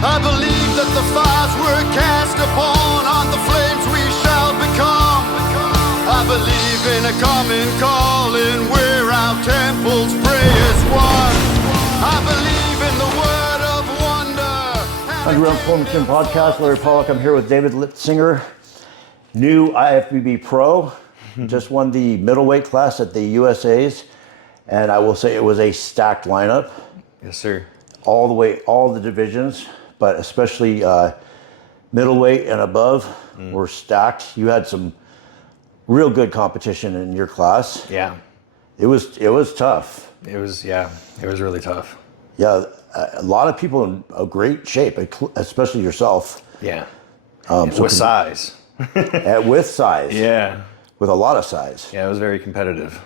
I believe that the fires we're cast upon on the flames we shall become. I believe in a common calling where our temples pray as one. I believe in the word of wonder. Underground Performance Podcast, Larry Pollock. I'm here with David Litsinger, new IFBB Pro. Just won the middleweight class at the USA's, and I will say it was a stacked lineup. Yes, sir. All the way, all the divisions, but especially middleweight and above were stacked. You had some real good competition in your class. Yeah. It was tough. It was really tough. Yeah, a lot of people in a great shape, especially yourself. Yeah. So with size. With size. Yeah. With a lot of size. Yeah, it was very competitive.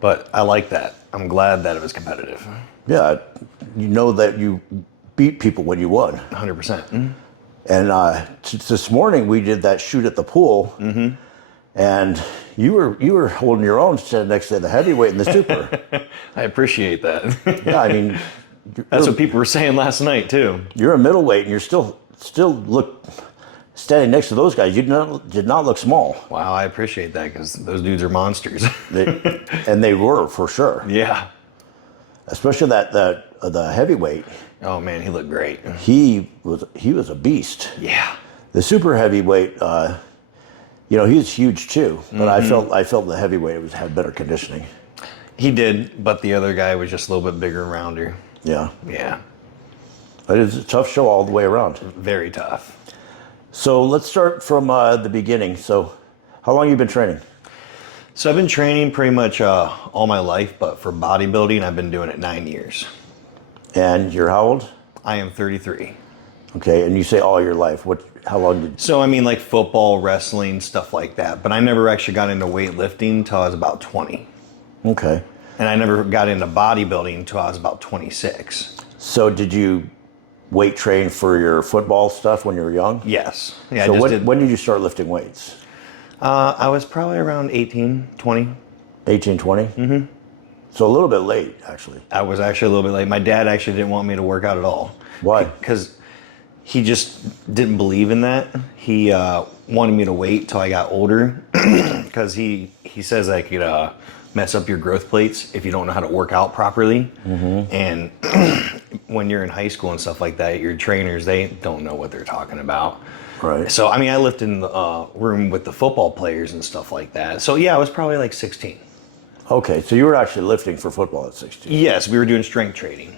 But I like that. I'm glad that it was competitive. Yeah, you know that you beat people when you won. 100%. And this morning we did that shoot at the pool, and you were holding your own, standing next to the heavyweight and the super. I appreciate that. Yeah, I mean, that's what people were saying last night too. You're a middleweight, and you're still look standing next to those guys. You did not look small. Wow, I appreciate that because those dudes are monsters. And they were for sure. Yeah. Especially the heavyweight. Oh man, he looked great. He was a beast. Yeah. The super heavyweight, he was huge too, but I felt the heavyweight had better conditioning. He did, but the other guy was just a little bit bigger and rounder. Yeah. Yeah. But it was a tough show all the way around. Very tough. So let's start from the beginning. So how long have you been training? So I've been training pretty much all my life, but for bodybuilding, I've been doing it 9 years. And you're how old? I am 33. Okay, and you say all your life. How long did... So I mean like football, wrestling, stuff like that. But I never actually got into weightlifting until I was about 20. Okay. And I never got into bodybuilding until I was about 26. So did you weight train for your football stuff when you were young? Yes. Yeah, So when did you start lifting weights? I was probably around 18, 20. 18, 20? Mm-hmm. So a little bit late, actually. I was actually a little bit late. My dad actually didn't want me to work out at all. Why? Because he just didn't believe in that. He wanted me to wait till I got older because he says I could mess up your growth plates if you don't know how to work out properly. Mm-hmm. And when you're in high school and stuff like that, your trainers, they don't know what they're talking about. Right. So, I mean, I lifted in the room with the football players and stuff like that. So, yeah, I was probably like 16. Okay, so you were actually lifting for football at 16. Yes, we were doing strength training.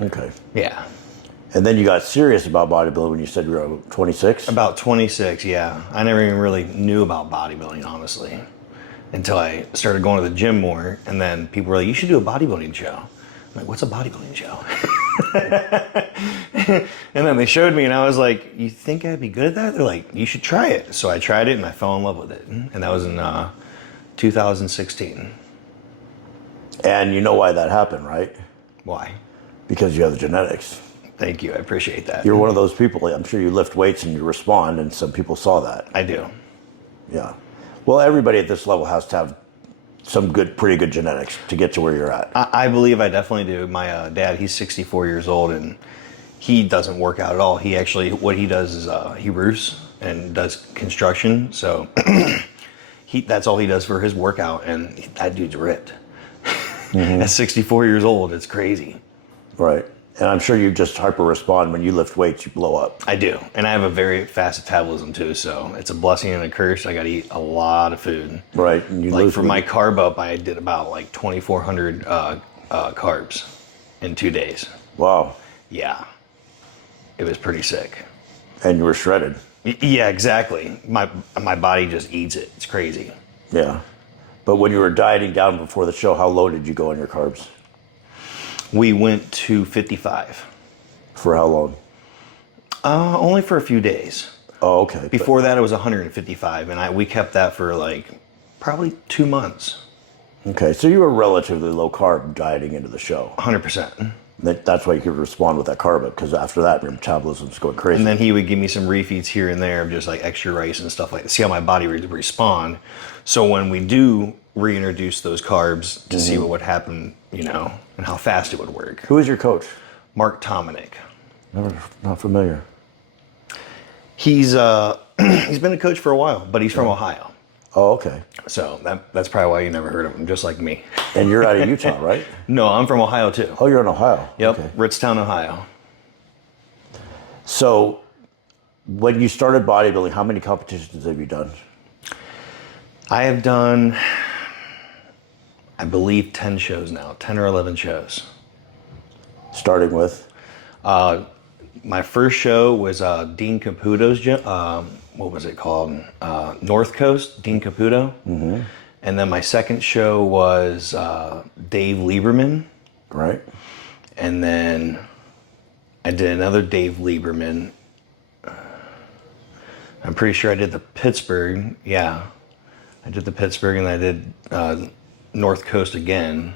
Okay. Yeah. And then you got serious about bodybuilding when you said you were 26? About 26, yeah. I never even really knew about bodybuilding, honestly, until I started going to the gym more. And then people were like, you should do a bodybuilding show. I'm like, what's a bodybuilding show? And then they showed me and I was like, you think I'd be good at that? They're like, you should try it. So I tried it and I fell in love with it. And that was in 2016. And you know why that happened, right? Why? Because you have the genetics. Thank you. I appreciate that. You're one of those people, I'm sure you lift weights and you respond, and some people saw that. I do. Yeah. Well, everybody at this level has to have some pretty good genetics to get to where you're at. I believe I definitely do. My dad, he's 64 years old and he doesn't work out at all. He actually, what he does is he roofs and does construction. So that's all he does for his workout, and that dude's ripped. Mm-hmm. At 64 years old, it's crazy. Right. And I'm sure you just hyper respond when you lift weights, you blow up. I do. And I have a very fast metabolism too, so it's a blessing and a curse. I got to eat a lot of food. Right. And you like for my carb up, I did about like 2,400 carbs in 2 days. Wow. Yeah. It was pretty sick. And you were shredded. Yeah, exactly. My body just eats it. It's crazy. Yeah. But when you were dieting down before the show, how low did you go on your carbs? We went to 55. For how long? Only for a few days. Oh, okay. Before that, it was 155, and we kept that for like probably 2 months. Okay, so you were relatively low carb dieting into the show. 100%. That's why you could respond with that carb, because after that, your metabolism's going crazy. And then he would give me some refeeds here and there of just like extra rice and stuff like that. See how my body would respond. So when we do reintroduce those carbs to see what would happen, and how fast it would work. Who is your coach? Mark Tominick. Not familiar. He's he's been a coach for a while, but he's from Ohio. Oh, okay. So that's probably why you never heard of him, just like me. And you're out of Utah, right? No, I'm from Ohio too. Oh, you're in Ohio. Yep, Okay. Ritztown, Ohio. So, when you started bodybuilding, how many competitions have you done? I have done, I believe, 10 shows now, 10 or 11 shows. Starting with? My first show was Dean Caputo's gym. What was it called? North Coast, Dean Caputo. Mm-hmm. And then my second show was Dave Lieberman. Right. And then I did another Dave Lieberman. I'm pretty sure I did the Pittsburgh. Yeah. I did the Pittsburgh, and I did North Coast again.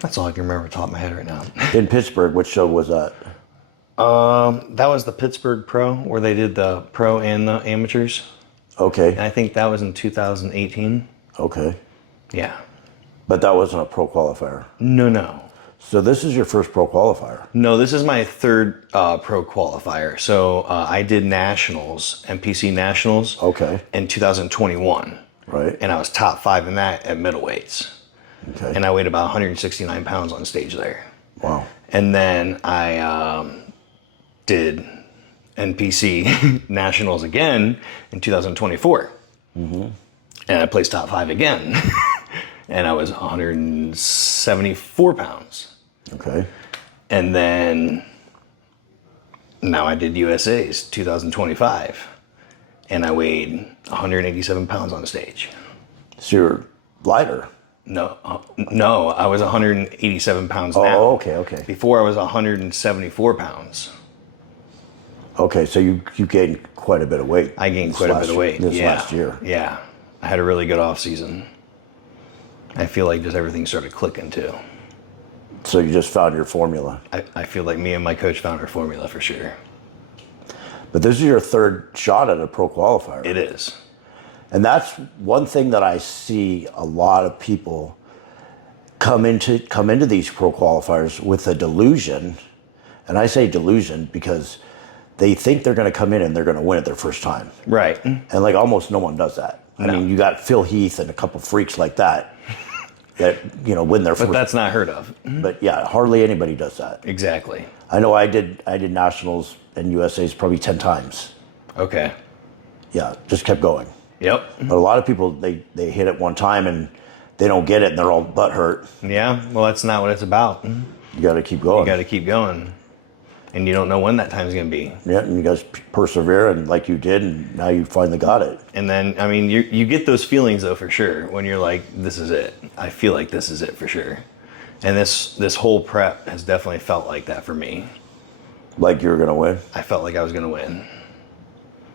That's all I can remember off the top of my head right now. In Pittsburgh, which show was that? That was the Pittsburgh Pro, where they did the pro and the amateurs. Okay. And I think that was in 2018. Okay. Yeah. But that wasn't a pro qualifier. No. So this is your first pro qualifier. No, this is my third pro qualifier. So I did nationals, NPC nationals, Okay. in 2021. Right. And I was top 5 in that at middleweights. Okay. And I weighed about 169 pounds on stage there. Wow. And then I did NPC nationals again in 2024. Mm-hmm. And I placed top 5 again. And I was 174 pounds. Okay. And then now I did USA's 2025. And I weighed 187 pounds on stage. So you're lighter. No, I was 187 pounds now. Oh, okay. Before I was 174 pounds. Okay, so you gained quite a bit of weight. I gained quite a bit of weight. This last year. Yeah. I had a really good off season. I feel like just everything started clicking too. So you just found your formula. I feel like me and my coach found our formula for sure. But this is your third shot at a pro qualifier. It is. And that's one thing that I see a lot of people come into these pro qualifiers with a delusion. And I say delusion because they think they're going to come in and they're going to win it their first time. Right. And like almost no one does that. I mean, you got Phil Heath and a couple freaks like that win their first. But that's not heard of. But yeah, hardly anybody does that. Exactly. I know I did nationals and USA's probably 10 times. Okay. Yeah, just kept going. Yep. But a lot of people, they hit it one time and they don't get it and they're all butthurt. Yeah, well, that's not what it's about. You got to keep going. You got to keep going. And you don't know when that time's going to be. Yeah, and you guys persevere and like you did, and now you finally got it. And then, I mean, you get those feelings, though, for sure, when you're like, this is it. I feel like this is it for sure. And this whole prep has definitely felt like that for me. Like you were going to win? I felt like I was going to win.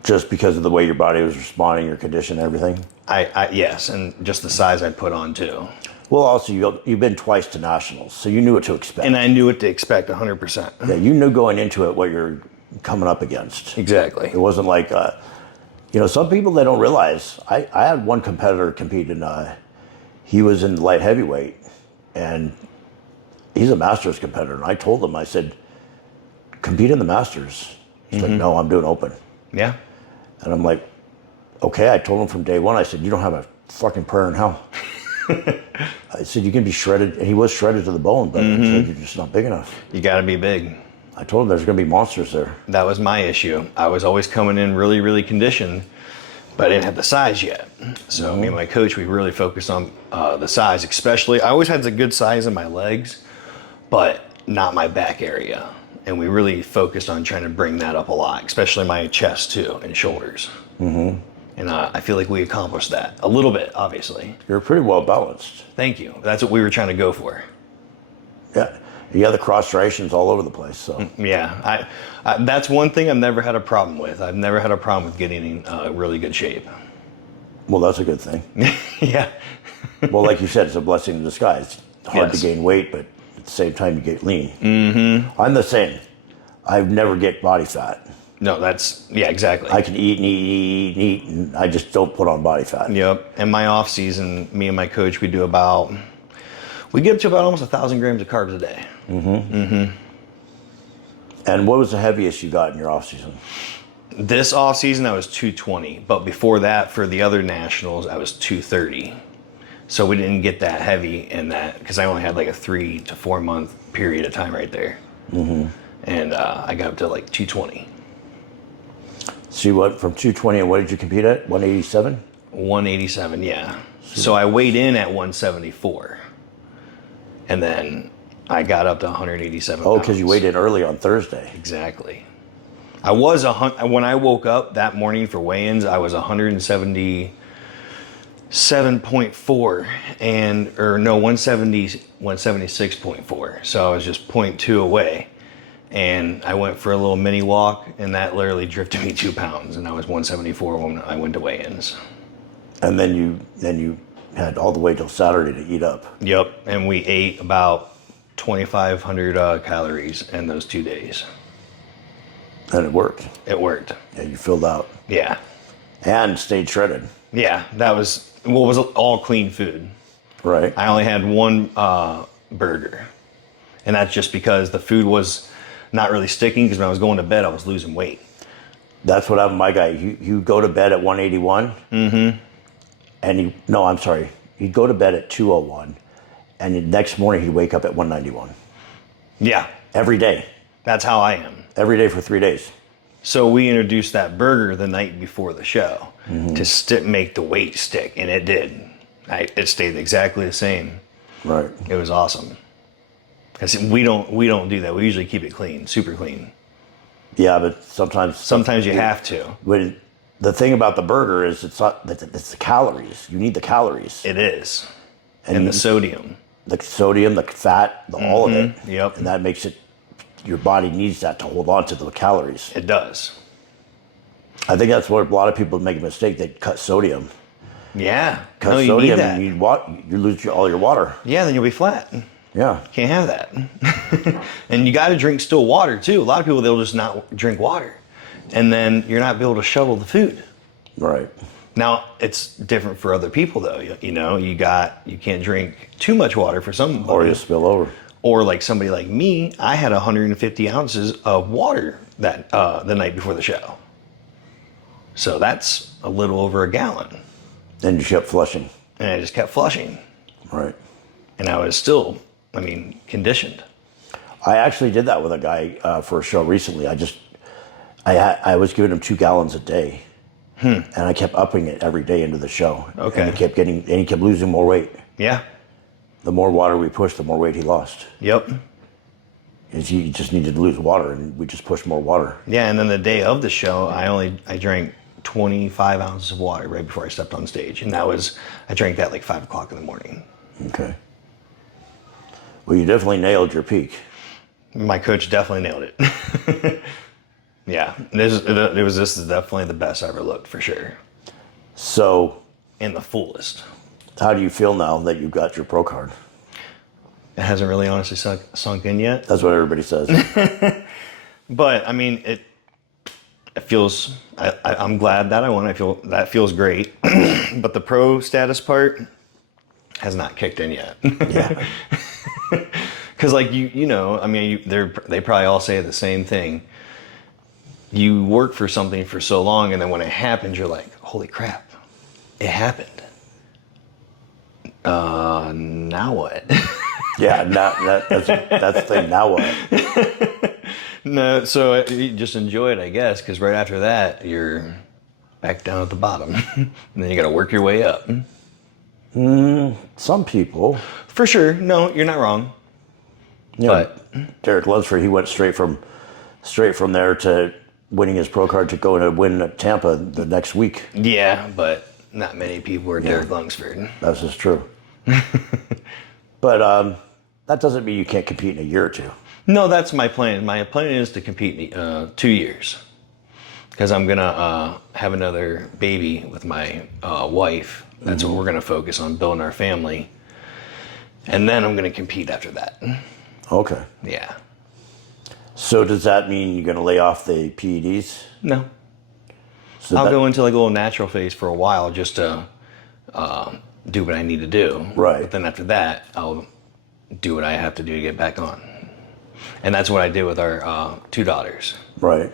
Just because of the way your body was responding, your condition, everything? Yes, and just the size I put on, too. Well, also, you've been twice to nationals, so you knew what to expect. And I knew what to expect 100%. Yeah, you knew going into it what you're coming up against. Exactly. It wasn't like, some people, they don't realize. I had one competitor compete in, he was in light heavyweight, and he's a Masters competitor. And I told him, I said, compete in the Masters. He's like, no, I'm doing open. Yeah. And I'm like, okay. I told him from day one, I said, you don't have a fucking prayer in hell. I said, you can be shredded. And he was shredded to the bone, but I said, you're just not big enough. You got to be big. I told him there's going to be monsters there. That was my issue. I was always coming in really, really conditioned, but I didn't have the size yet. So me and my coach, we really focused on the size, especially. I always had the good size in my legs, but not my back area. And we really focused on trying to bring that up a lot, especially my chest too and shoulders. Mm-hmm. And I feel like we accomplished that a little bit, obviously. You're pretty well balanced. Thank you. That's what we were trying to go for. Yeah. You got the cross striations all over the place. So Yeah, I that's one thing I've never had a problem with. I've never had a problem with getting in really good shape. Well, that's a good thing. Yeah. Well, like you said, it's a blessing in disguise. It's hard Yes. to gain weight, but at the same time, you get lean. Mm-hmm. I'm the same. I never get body fat. No, exactly. I can eat and eat, and I just don't put on body fat. Yep. And my off season, me and my coach, we We get up to about almost 1,000 grams of carbs a day. And what was the heaviest you got in your off season? This off season I was 220, but before that for the other nationals I was 230. So we didn't get that heavy in that because I only had like a 3 to 4 month period of time right there. And I got up to like 220. So you went from 220, and what did you compete at? 187? 187, yeah. So I weighed in at 174. And then I got up to 187 Oh, pounds. because you weighed in early on Thursday. Exactly. I was when I woke up that morning for weigh-ins, I was 177.4 176.4. So I was just 0.2 away. And I went for a little mini walk, and that literally drifted me 2 pounds, and I was 174 when I went to weigh-ins. And then you had all the way till Saturday to eat up. Yep, and we ate about 2,500 calories in those 2 days. And it worked. It worked. Yeah, you filled out. Yeah. And stayed shredded. Yeah, that was all clean food. Right. I only had one burger. And that's just because the food was not really sticking, because when I was going to bed, I was losing weight. That's what happened to my guy. You go to bed at 181. And he'd go to bed at 201. And the next morning he'd wake up at 191. Yeah. Every day. That's how I am. Every day for 3 days. So we introduced that burger the night before the show to make the weight stick, and it did. It stayed exactly the same. Right. It was awesome. Because we don't do that. We usually keep it clean, super clean. Yeah, but sometimes you have to. When the thing about the burger is it's the calories. You need the calories. It is. And the sodium. The sodium, the fat, all of it. Yep. And that makes it, your body needs that to hold on to the calories. It does. I think that's what a lot of people make a mistake. They cut sodium. Yeah. Cut you sodium, need that. and you lose all your water. Yeah, then you'll be flat. Yeah. Can't have that. And you got to drink still water too. A lot of people, they'll just not drink water. And then you're not able to shovel the food. Right. Now, it's different for other people though. You can't drink too much water for some. Or you spill over. Or like somebody like me, I had 150 ounces of water that the night before the show. So that's a little over a gallon. And you kept flushing. And I just kept flushing. Right. And I was still, conditioned. I actually did that with a guy for a show recently. I was giving him 2 gallons a day. And I kept upping it every day into the show. Okay. And he kept losing more weight. Yeah. The more water we pushed, the more weight he lost. Yep. He just needed to lose water, and we just pushed more water. Yeah, and then the day of the show, I drank 25 ounces of water right before I stepped on stage. And I drank that like 5 o'clock in the morning. Okay. Well, you definitely nailed your peak. My coach definitely nailed it. Yeah, this is definitely the best I ever looked, for sure. So. And the fullest. How do you feel now that you got your pro card? It hasn't really honestly sunk in yet. That's what everybody says. But it feels. I'm glad that I won. I feel that feels great. But the pro status part has not kicked in yet. Yeah. Because they probably all say the same thing. You work for something for so long, and then when it happens, you're like, holy crap, it happened. Now what? Yeah, that's the thing. Now what? No, so you just enjoy it, I guess, because right after that, you're back down at the bottom. And then you got to work your way up. Some people. For sure. No, you're not wrong. Yeah, but Derek Lunsford, he went straight from there to winning his pro card to going to win at Tampa the next week. Yeah, but not many people are Derek Lunsford. That's just true. But that doesn't mean you can't compete in a year or two. No, that's my plan. My plan is to compete in 2 years. Because I'm going to have another baby with my wife. That's what we're going to focus on, building our family. And then I'm going to compete after that. Okay. Yeah. So does that mean you're going to lay off the PEDs? No. So I'll go into like a little natural phase for a while just to do what I need to do. Right. But then after that, I'll do what I have to do to get back on. And that's what I did with our 2 daughters. Right.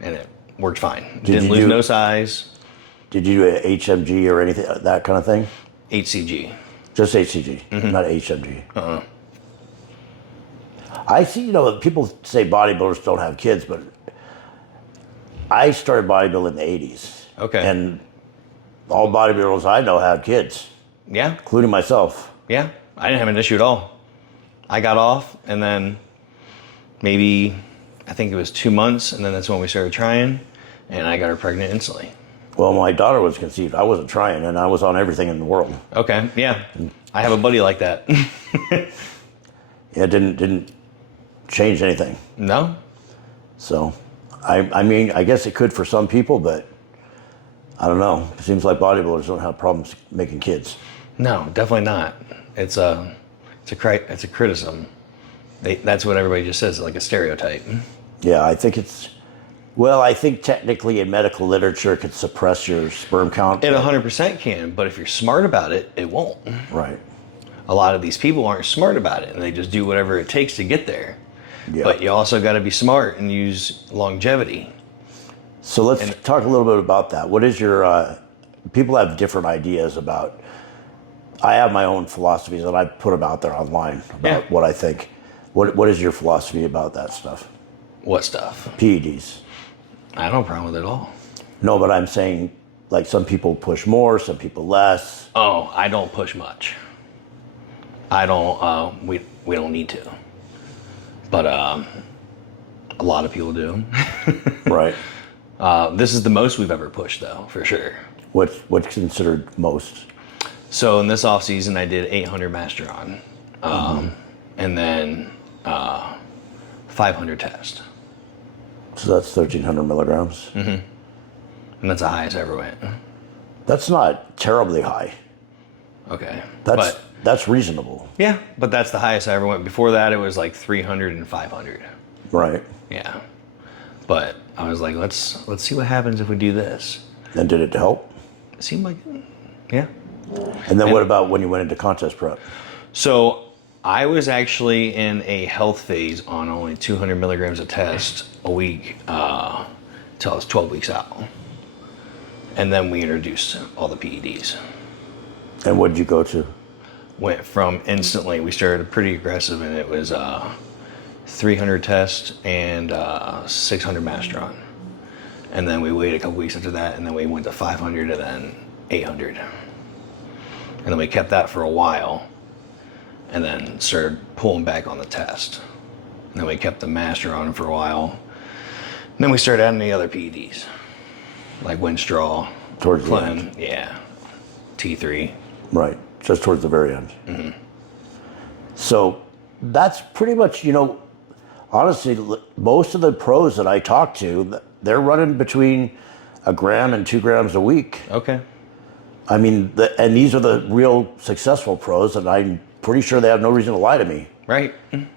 And it worked fine. Did Didn't you lose do- no size. Did you do a HMG or anything, that kind of thing? HCG. Just HCG, not HMG. I see, people say bodybuilders don't have kids, but I started bodybuilding in the 80s. Okay. And all bodybuilders I know have kids, Yeah. including myself. Yeah. I didn't have an issue at all. I got off, and then maybe, I think it was 2 months, and then that's when we started trying, and I got her pregnant instantly. Well, my daughter was conceived. I wasn't trying, and I was on everything in the world. Okay. Yeah. I have a buddy like that. It didn't change anything. No? So, I mean, I guess it could for some people, but I don't know. It seems like bodybuilders don't have problems making kids. No, definitely not. It's a criticism. That's what everybody just says, like a stereotype. Yeah, I think I think technically in medical literature it could suppress your sperm count. It 100% can, but if you're smart about it, it won't. Right. A lot of these people aren't smart about it, and they just do whatever it takes to get there. Yeah. But you also got to be smart and use longevity. So let's talk a little bit about that. What is your, people have different ideas about, I have my own philosophies and I put them out there online about what I think. What is your philosophy about that stuff? What stuff? PEDs. I don't have a problem with it at all. No, but I'm saying like some people push more, some people less. Oh, I don't push much. I don't, we don't need to. But a lot of people do. Right. This is the most we've ever pushed, though, for sure. What's considered most? So in this off season, I did 800 Masteron, and then 500 test, So that's 1,300 milligrams. and that's the highest I ever went. That's not terribly high. Okay, That's reasonable. yeah, but that's the highest I ever went. Before that, it was like 300 and 500. Right. Yeah, but I was like, let's see what happens if we do this. And did it help? It seemed like, yeah. And then what about when you went into contest prep? So I was actually in a health phase on only 200 milligrams of test a week till I was 12 weeks out. And then we introduced all the PEDs. And what did you go to? Went from instantly, we started pretty aggressive, and it was 300 test and 600 Masteron. And then we waited a couple weeks after that, and then we went to 500 and then 800. And then we kept that for a while, and then started pulling back on the test. And then we kept the master on for a while. And then we started adding the other PEDs, like Winstraw, Towards the Clem, end. yeah, T3. Right. Just towards the very end. So that's pretty much, honestly, most of the pros that I talk to, they're running between 1 gram and 2 grams a week. Okay. I mean, and these are the real successful pros, and I'm pretty sure they have no reason to lie to me. Right. And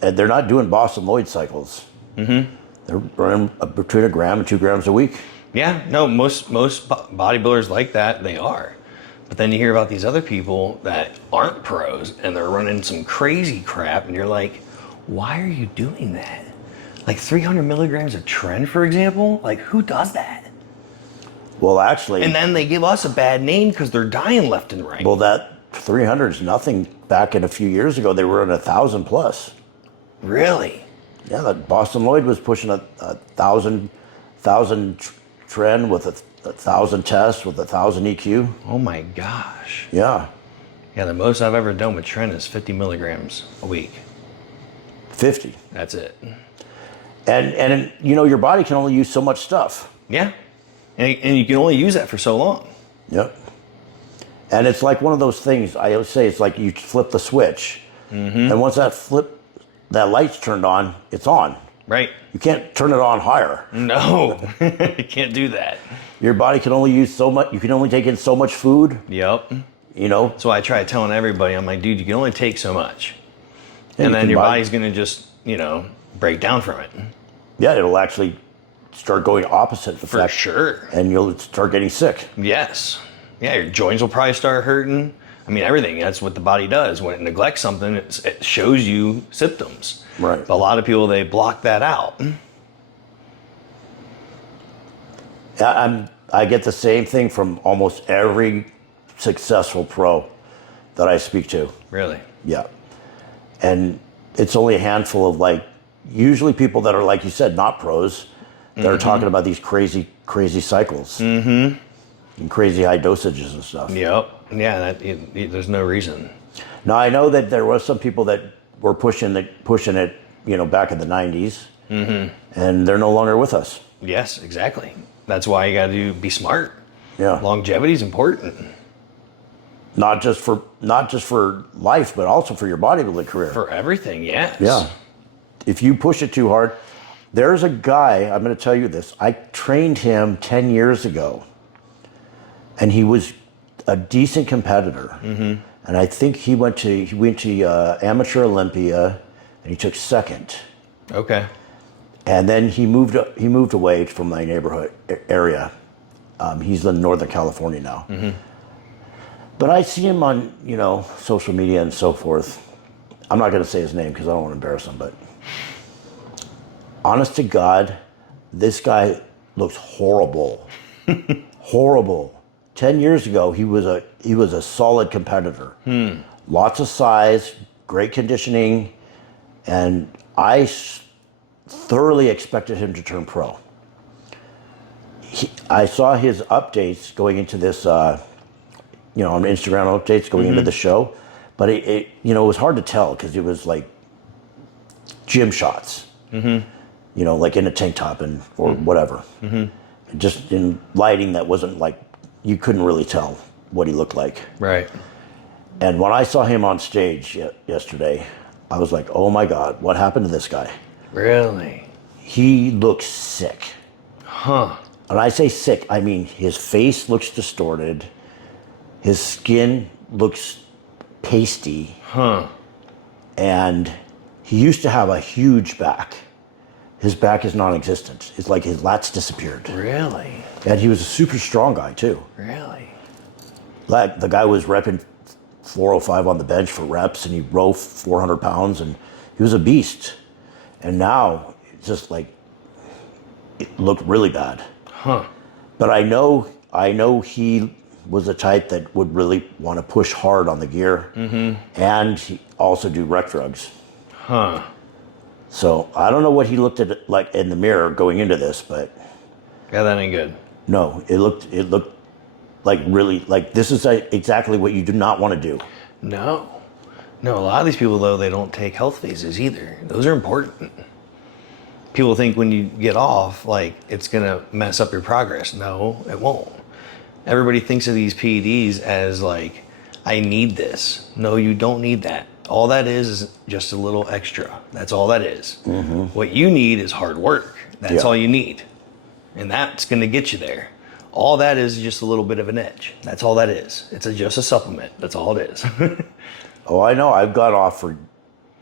they're not doing Boston Lloyd cycles. They're running between 1 gram and 2 grams a week. Yeah, no, most bodybuilders like that, they are. But then you hear about these other people that aren't pros and they're running some crazy crap, and you're like, why are you doing that? Like 300 milligrams of Tren, for example? Like, who does that? Well, actually, And then they give us a bad name because they're dying left and right. well, that 300 is nothing. Back in a few years ago, they were at 1,000 plus. Really? Yeah, that Boston Lloyd was pushing a 1,000 trend with 1,000 tests with 1,000 EQ. Oh my gosh. Yeah, Yeah, the most I've ever done with Tren is 50 milligrams a week. 50. That's it. And your body can only use so much stuff. Yeah. And you can only use that for so long. Yep. And it's like one of those things, I always say, it's like you flip the switch. And once that light's turned on, it's on. Right. You can't turn it on higher. No, you can't do that. Your body can only use so much, you can only take in so much food, Yep. So I try telling everybody, I'm like, dude, you can only take so much. Yeah, And you then can your buy- body's going to just, break down from it. Yeah, it'll actually start going opposite the For fact, sure. and you'll start getting sick. Yes. Yeah, your joints will probably start hurting. I mean, everything. That's what the body does. When it neglects something, it shows you symptoms. Right. But a lot of people, they block that out. I get the same thing from almost every successful pro that I speak to. Really? Yeah. And it's only a handful of, like, usually people that are, like you said, not pros, that are talking about these crazy cycles. And crazy high dosages and stuff. Yep. Yeah, there's no reason. Now, I know that there was some people that were pushing it, you know, back in the 90s. And they're no longer with us. Yes, exactly. That's why you got to be smart. Yeah. Longevity is important. Not just for life, but also for your bodybuilding career. For everything, yes. Yeah. If you push it too hard, there's a guy, I'm going to tell you this. I trained him 10 years ago, and he was a decent competitor. And I think he went to Amateur Olympia, and he took second. Okay. And then he moved away from my neighborhood area. He's in Northern California now. But I see him on, you know, social media and so forth. I'm not going to say his name because I don't want to embarrass him, but honest to God, this guy looks horrible. Horrible. 10 years ago, he was a solid competitor. Lots of size, great conditioning, and I thoroughly expected him to turn pro. I saw his updates going into this, you know, on Instagram updates going into the show, but it you know, it was hard to tell because it was like gym shots, you know, like in a tank top or whatever, just in lighting that wasn't like, you couldn't really tell what he looked like. Right. And when I saw him on stage yesterday, I was like, oh my God, what happened to this guy? Really? He looks sick. Huh. When I say sick, I mean his face looks distorted. His skin looks pasty. Huh. And he used to have a huge back. His back is non-existent. It's like his lats disappeared. Really? And he was a super strong guy too. Really? Like the guy was repping 405 on the bench for reps, and he rode 400 pounds, and he was a beast. And now it's just like, it looked really bad. Huh. But I know he was the type that would really want to push hard on the gear, and he also do rec drugs. Huh. So I don't know what he looked at like in the mirror going into this, but Yeah, that ain't good. no, it looked like really like this is exactly what you do not want to do. No. No, a lot of these people, though, they don't take health phases either. Those are important. People think when you get off, like, it's going to mess up your progress. No, it won't. Everybody thinks of these PEDs as, like, I need this. No, you don't need that. All that is just a little extra. That's all that is. What you need is hard work. That's all you need. And that's going to get you there. All that is just a little bit of an edge. That's all that is. It's just a supplement. That's all it is. Oh, I know. I've got off for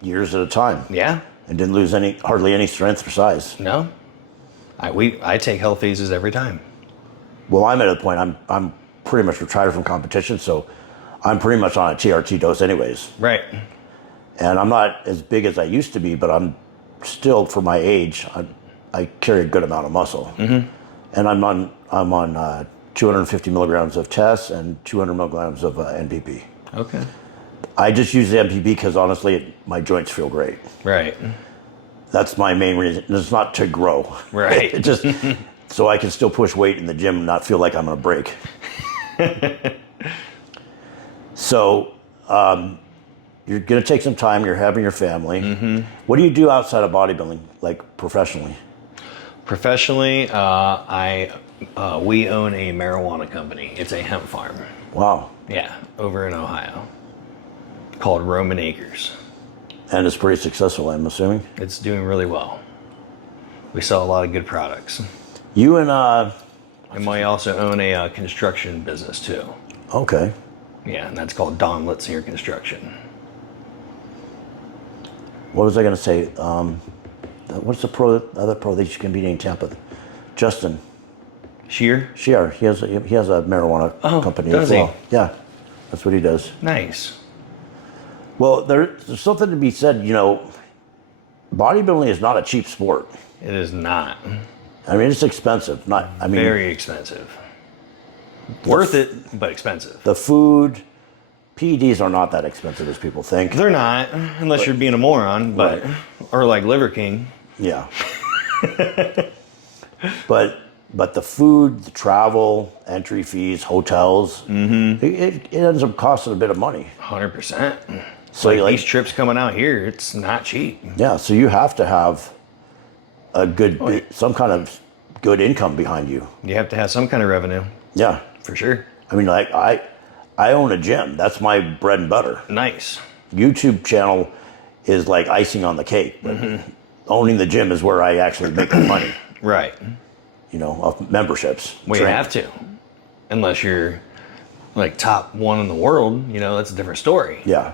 years at a time. Yeah. And didn't lose hardly any strength or size. No. I take health phases every time. Well, I'm at a point. I'm pretty much retired from competition, so I'm pretty much on a TRT dose anyways. Right. And I'm not as big as I used to be, but I'm still, for my age, I carry a good amount of muscle. And I'm on 250 milligrams of TES and 200 milligrams of NPP. Okay. I just use the NPP because honestly, my joints feel great. Right. That's my main reason. It's not to grow. Right. It just so I can still push weight in the gym and not feel like I'm going to break. So you're going to take some time. You're having your family. What do you do outside of bodybuilding, like professionally? Professionally, we own a marijuana company. It's a hemp farm. Wow. Yeah, over in Ohio, called Roman Acres. And it's pretty successful, I'm assuming. It's doing really well. We sell a lot of good products. You and And we also own a construction business too. okay. Yeah, and that's called Litsinger Construction. What was I going to say? What's the other pro that you can beat in Tampa? Justin Shear? Shear. He has a marijuana company does as well. he? Yeah. That's what he does. Nice. Well, there's something to be said, bodybuilding is not a cheap sport. It is not. I mean, it's expensive. Very expensive. Worth it, but expensive. The food, PEDs are not that expensive as people think. They're not, unless you're being a moron, but Right. or like Liver King. Yeah. but the food, the travel, entry fees, hotels, it ends up costing a bit of money. 100%. So Like you these trips coming out here, it's not cheap. yeah, so you have to have a good, some kind of good income behind you. You have to have some kind of revenue, Yeah. for sure. I mean, like I own a gym. That's my bread and butter. Nice. YouTube channel is like icing on the cake. But owning the gym is where I actually make the money, Right. of memberships. Well, you Train. have to. Unless you're like top one in the world, that's a different story. Yeah.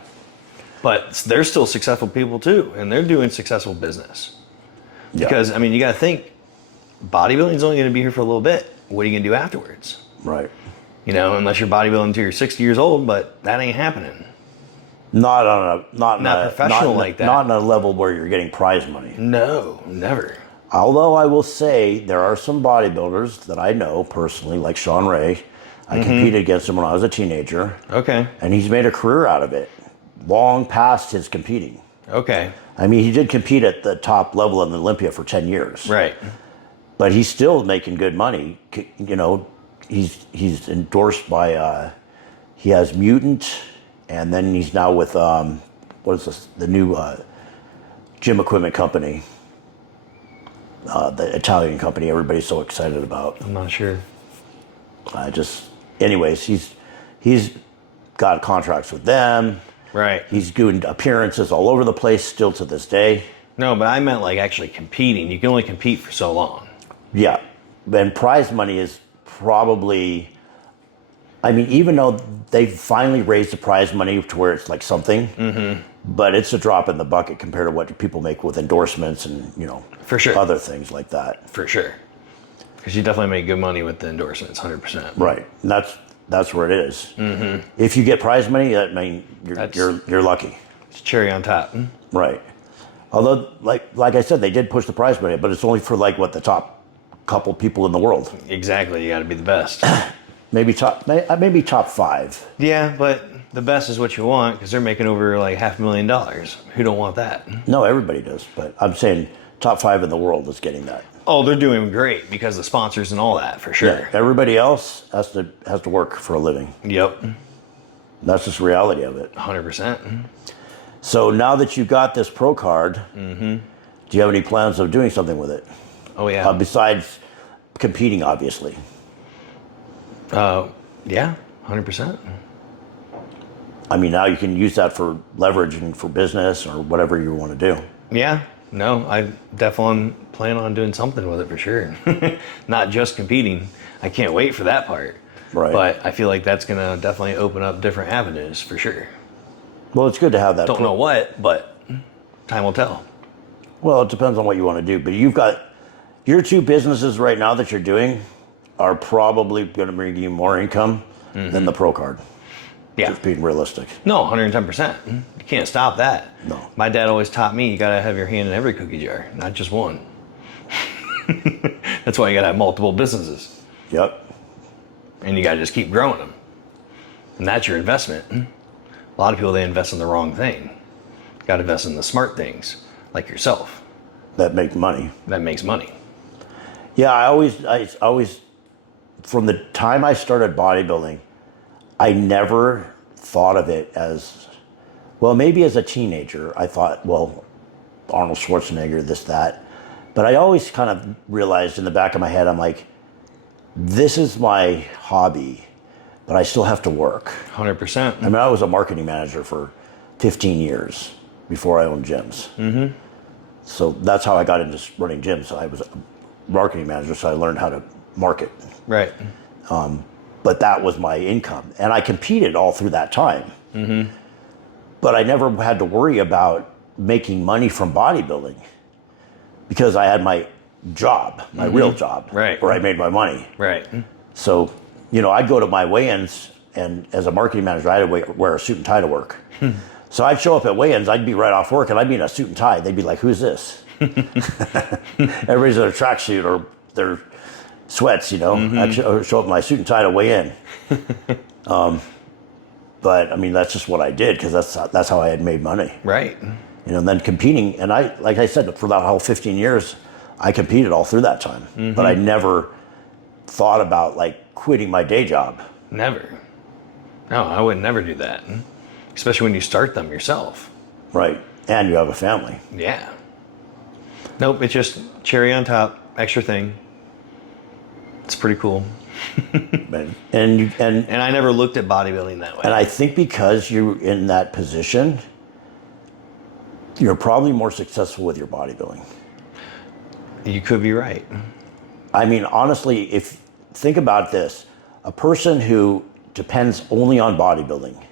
But they're still successful people too, and they're doing successful business. Yeah. Because, I mean, you got to think, bodybuilding's only going to be here for a little bit. What are you going to do afterwards? Right. Unless you're bodybuilding until you're 60 years old, but that ain't happening. Not professional like that. Not on a level where you're getting prize money. No, never. Although I will say there are some bodybuilders that I know personally, like Sean Ray. I competed against him when I was a teenager, Okay. and he's made a career out of it, long past his competing. Okay. I mean, he did compete at the top level in Olympia for 10 years. Right. But he's still making good money. He's endorsed by, he has Mutant, and then he's now with, what is this, the new gym equipment company, the Italian company everybody's so excited about. I'm not sure. Anyways, he's got contracts with them. Right. He's doing appearances all over the place still to this day. No, but I meant like actually competing. You can only compete for so long. Yeah. And prize money is probably, I mean, even though they've finally raised the prize money to where it's like something, but it's a drop in the bucket compared to what people make with endorsements and, For sure. other things like that. For sure. Because you definitely make good money with the endorsements, 100%. Right. And that's where it is. If you get prize money, I mean, you're lucky. It's cherry on top. Right. Although, like I said, they did push the prize money, but it's only for the top couple people in the world. Exactly. You got to be the best. Maybe top 5. Yeah, but the best is what you want because they're making over like $500,000. Who don't want that? No, everybody does, but I'm saying top 5 in the world is getting that. Oh, they're doing great because of the sponsors and all that, for sure. Yeah, everybody else has to work for a living. Yep. That's just the reality of it. 100%. So now that you got this pro card, do you have any plans of doing something with it? Oh, yeah. Besides competing, obviously. Yeah, 100%. I mean, now you can use that for leverage and for business or whatever you want to do. Yeah. No, I definitely plan on doing something with it for sure. Not just competing. I can't wait for that part. Right. But I feel like that's going to definitely open up different avenues for sure. Well, it's good to have that. Don't know what, but time will tell. Well, it depends on what you want to do. But you've got your 2 businesses right now that you're doing are probably going to bring you more income than the pro card. Yeah. Just being realistic. No, 110%. You can't stop that. No. My dad always taught me you got to have your hand in every cookie jar, not just one. That's why you got to have multiple businesses. Yep. And you got to just keep growing them. And that's your investment. A lot of people, they invest in the wrong thing. You got to invest in the smart things, like yourself. That make money. That makes money. Yeah, I always, from the time I started bodybuilding, I never thought of it as, well, maybe as a teenager, I thought, well, Arnold Schwarzenegger, this, that. But I always kind of realized in the back of my head, I'm like, this is my hobby, but I still have to work. 100%. I mean, I was a marketing manager for 15 years before I owned gyms. So that's how I got into running gyms. I was a marketing manager, so I learned how to market. Right. But that was my income. And I competed all through that time. But I never had to worry about making money from bodybuilding because I had my job, my real job, Right. where I made my money. Right. So, I'd go to my weigh-ins and as a marketing manager, I had to wear a suit and tie to work. So I'd show up at weigh-ins, I'd be right off work, and I'd be in a suit and tie. They'd be like, "Who's this?" Everybody's in a tracksuit or their sweats, you know. I'd show up in my suit and tie to weigh in. But I mean, that's just what I did because that's how I had made money. Right. You know, and then competing, and like I said, for that whole 15 years, I competed all through that time. But I never thought about like quitting my day job. Never. No, I would never do that. Especially when you start them yourself. Right. And you have a family. Yeah. Nope, it's just cherry on top, extra thing. It's pretty cool. And I never looked at bodybuilding that way. And I think because you're in that position, you're probably more successful with your bodybuilding. You could be right. I mean, honestly, think about this, a person who depends only on bodybuilding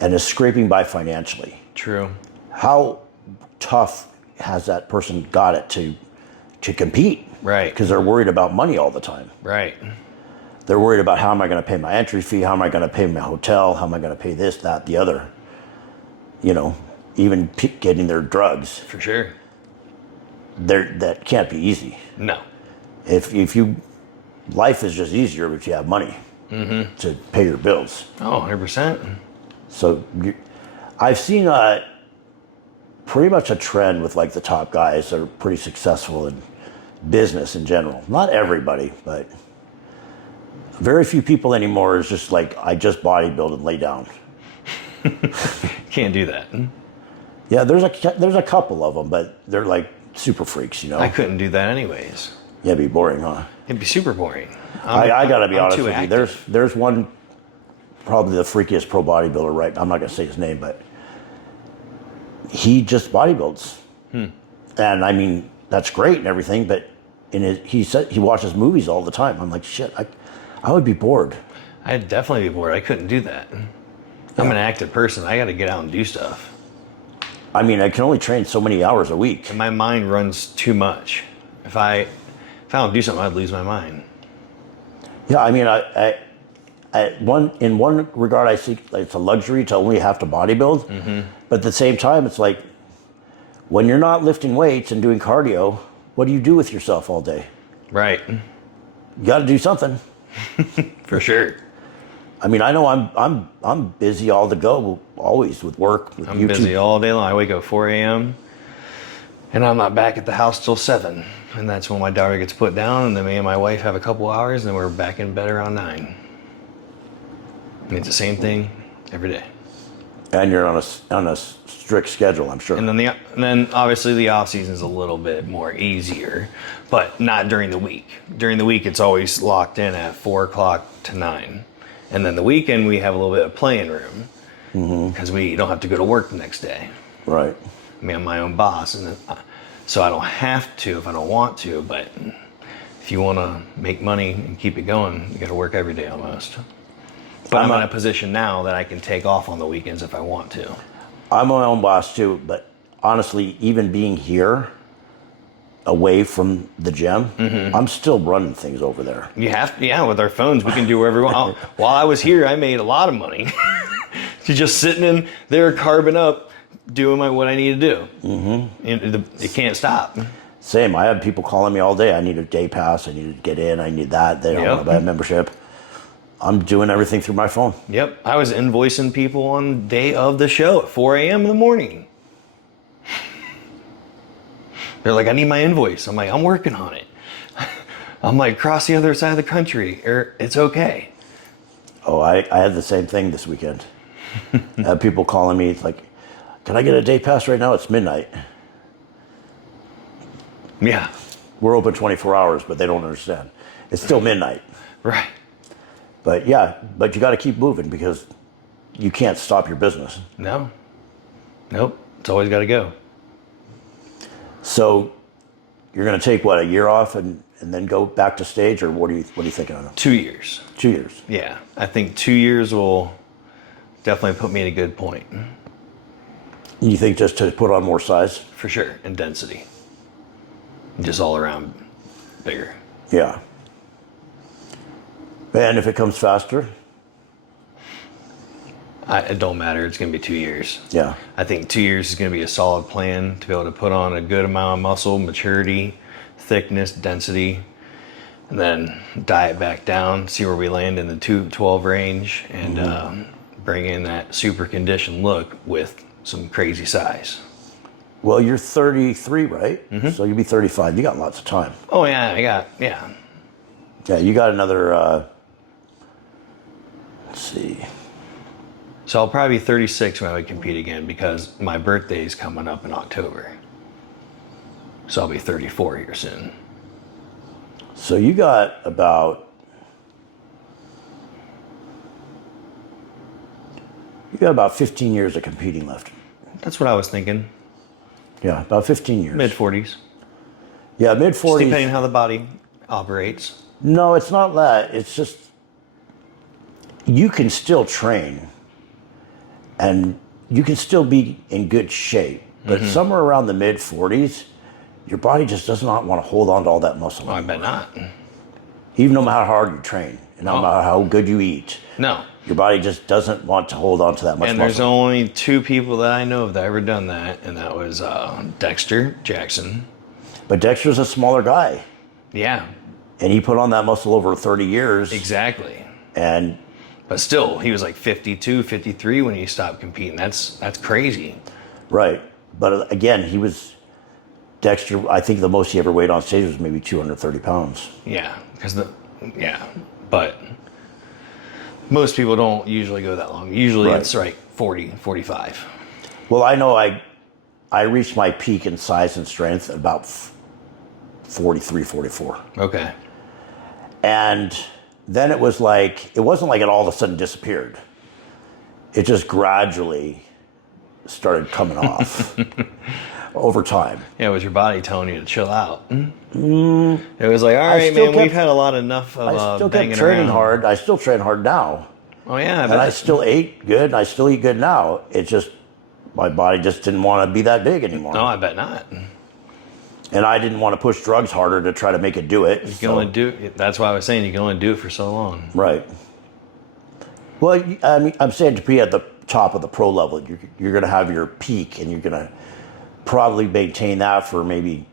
and is scraping by financially. True. How tough has that person got it to compete? Right. Because they're worried about money all the time. Right. They're worried about how am I going to pay my entry fee? How am I going to pay my hotel? How am I going to pay this, that, the other? You know, even getting their drugs. For sure. That can't be easy. No. Life is just easier if you have money to pay your bills. Oh, 100%. So I've seen pretty much a trend with like the top guys that are pretty successful in business in general. Not everybody, but very few people anymore is just like, I just bodybuild and lay down. Can't do that. Yeah, there's a couple of them, but they're like super freaks, you know? I couldn't do that anyways. Yeah, it'd be boring, huh? It'd be super boring. I gotta be honest too with you. active. There's one, probably the freakiest pro bodybuilder, right? I'm not gonna say his name, but he just bodybuilds. And I mean, that's great and everything, but he said he watches movies all the time. I'm like, shit, I would be bored. I'd definitely be bored. I couldn't do that. I'm an active person. I got to get out and do stuff. I mean, I can only train so many hours a week. And my mind runs too much. If I don't do something, I'd lose my mind. Yeah, I mean, in one regard, I see it's a luxury to only have to bodybuild. But at the same time, it's like when you're not lifting weights and doing cardio, what do you do with yourself all day? Right. You got to do something. For sure. I mean, I know I'm busy all the go, always with work. With I'm YouTube. busy all day long. I wake up 4 a.m. and I'm not back at the house till 7. And that's when my daughter gets put down, and then me and my wife have a couple hours, and then we're back in bed around 9. And it's the same thing every day. And you're on a strict schedule, I'm sure. And then obviously the off season is a little bit more easier, but not during the week. During the week, it's always locked in at 4 o'clock to 9. And then the weekend, we have a little bit of playing room because we don't have to go to work the next day. Right. I mean, I'm my own boss, and so I don't have to if I don't want to. But if you want to make money and keep it going, you got to work every day almost. But I'm in a position now that I can take off on the weekends if I want to. I'm my own boss too, but honestly, even being here, away from the gym, I'm still running things over there. You have to, yeah, with our phones, we can do whatever we want. While I was here, I made a lot of money. Just sitting in there, carbing up, doing what I need to do. It can't stop. Same. I have people calling me all day. I need a day pass. I need to get in. I need that. They don't want to buy a membership. I'm doing everything through my phone. Yep. I was invoicing people on the day of the show at 4 a.m. in the morning. They're like, I need my invoice. I'm like, I'm working on it. I'm like, cross the other side of the country. It's okay. Oh, I had the same thing this weekend. I had people calling me. It's like, can I get a day pass right now? It's midnight. Yeah. We're open 24 hours, but they don't understand. It's still midnight. Right. But yeah, but you got to keep moving because you can't stop your business. No. Nope. It's always got to go. So you're going to take what, a year off and then go back to stage, or what are you thinking of? 2 years. 2 years. Yeah. I think 2 years will definitely put me at a good point. You think just to put on more size? For sure. And density. Just all around bigger. Yeah. And if it comes faster? It don't matter. It's going to be 2 years. Yeah. I think 2 years is going to be a solid plan to be able to put on a good amount of muscle, maturity, thickness, density, and then diet back down, see where we land in the 212 range, and bring in that super conditioned look with some crazy size. Well, you're 33, right? Mm-hmm. So you'll be 35. You got lots of time. Oh, yeah, yeah. Yeah, you got another, let's see. So I'll probably be 36 when I would compete again because my birthday is coming up in October. So I'll be 34 here soon. So you got about 15 years of competing left. That's what I was thinking. Yeah, about 15 years. Mid-40s. Yeah, mid-40s. Depending on how the body operates. No, it's not that. It's just you can still train and you can still be in good shape. But somewhere around the mid-40s, your body just does not want to hold on to all that muscle. Oh, I bet not. Even no matter how hard you train, and no matter how good you eat. No. Your body just doesn't want to hold on to that much And muscle. there's only 2 people that I know that ever done that, and that was Dexter Jackson. But Dexter's a smaller guy. Yeah. And he put on that muscle over 30 years. Exactly. But still, he was like 52, 53 when he stopped competing. That's crazy. Right. But again, Dexter, I think the most he ever weighed on stage was maybe 230 pounds. Yeah. But most people don't usually go that long. Usually it's 40, 45. Well, I know I reached my peak in size and strength at about 43, 44. Okay. And then it wasn't like it all of a sudden disappeared. It just gradually started coming off over time. Yeah, it was your body telling you to chill out. It was like, all right, man, we've had a lot enough of I still kept training hard. I still train hard now. Oh, yeah. And I still ate good, and I still eat good now. It's just, my body just didn't want to be that big anymore. No, I bet not. And I didn't want to push drugs harder to try to make it do it. You can only do it. That's why I was saying you can only do it for so long. Right. Well, I mean, I'm saying to be at the top of the pro level, you're going to have your peak, and you're going to probably maintain that for maybe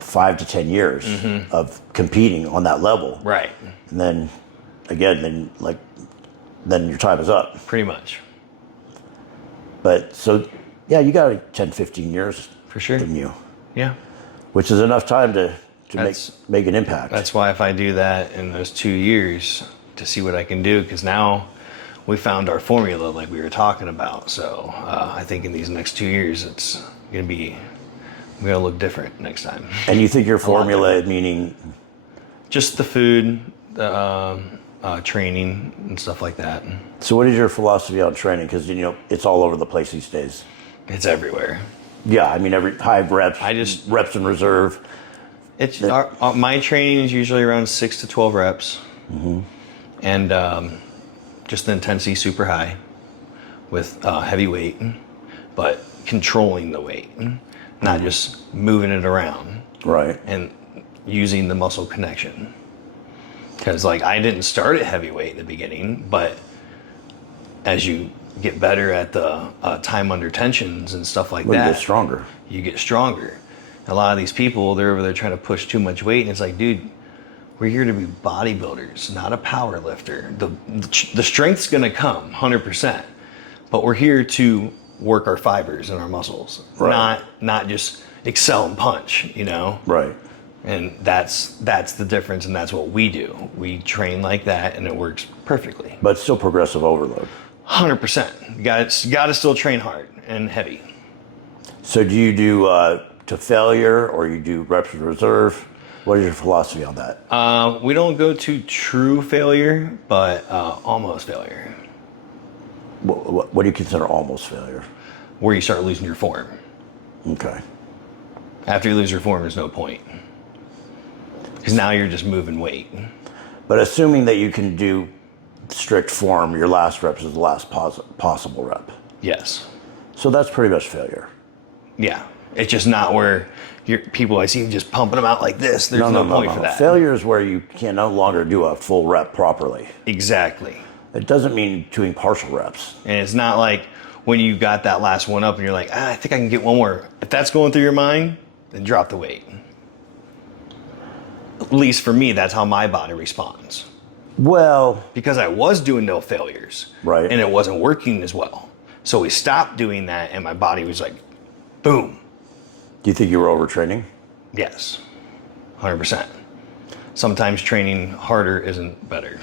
5 to 10 years of competing on that level. Right. And then, again, then your time is up. Pretty much. But so, yeah, you got 10, 15 years. For sure. Didn't you? Yeah. Which is enough time to make an impact. That's why if I do that in those 2 years to see what I can do, because now we found our formula like we were talking about. So I think in these next 2 years, it's going to be, we're going to look different next time. And you think your formula, meaning? Just the food, the training and stuff like that. So what is your philosophy on training? Because, it's all over the place these days. It's everywhere. Yeah, I mean, every high reps, reps in reserve. It's my training is usually around 6 to 12 reps, and just the intensity super high with heavy weight, but controlling the weight, not just moving it around. Right. And using the muscle connection. Because I didn't start at heavyweight in the beginning, but as you get better at the time under tensions and stuff like that, you get stronger. You get stronger. A lot of these people, they're over there trying to push too much weight, and it's like, dude, we're here to be bodybuilders, not a power lifter. The strength's gonna come, 100%, but we're here to work our fibers and our muscles, not just excel and punch, Right. And that's the difference, and that's what we do. We train like that, and it works perfectly. But still progressive overload. 100%. You gotta still train hard and heavy. So do you do to failure, or you do reps in reserve? What is your philosophy on that? We don't go to true failure, but almost failure. What do you consider almost failure? Where you start losing your form. Okay. After you lose your form, there's no point. Because now you're just moving weight. But assuming that you can do strict form, your last rep is the last possible rep. Yes. So that's pretty much failure. Yeah. It's just not where people I see just pumping them out like this. There's no point for that. Failure is where you can no longer do a full rep properly. Exactly. It doesn't mean doing partial reps. And it's not like when you got that last one up and you're like, I think I can get one more. If that's going through your mind, then drop the weight. At least for me, that's how my body responds. Well, Because I was doing no failures. Right. And it wasn't working as well. So we stopped doing that and my body was like, boom. do you think you were overtraining? Yes. 100%. Sometimes training harder isn't better.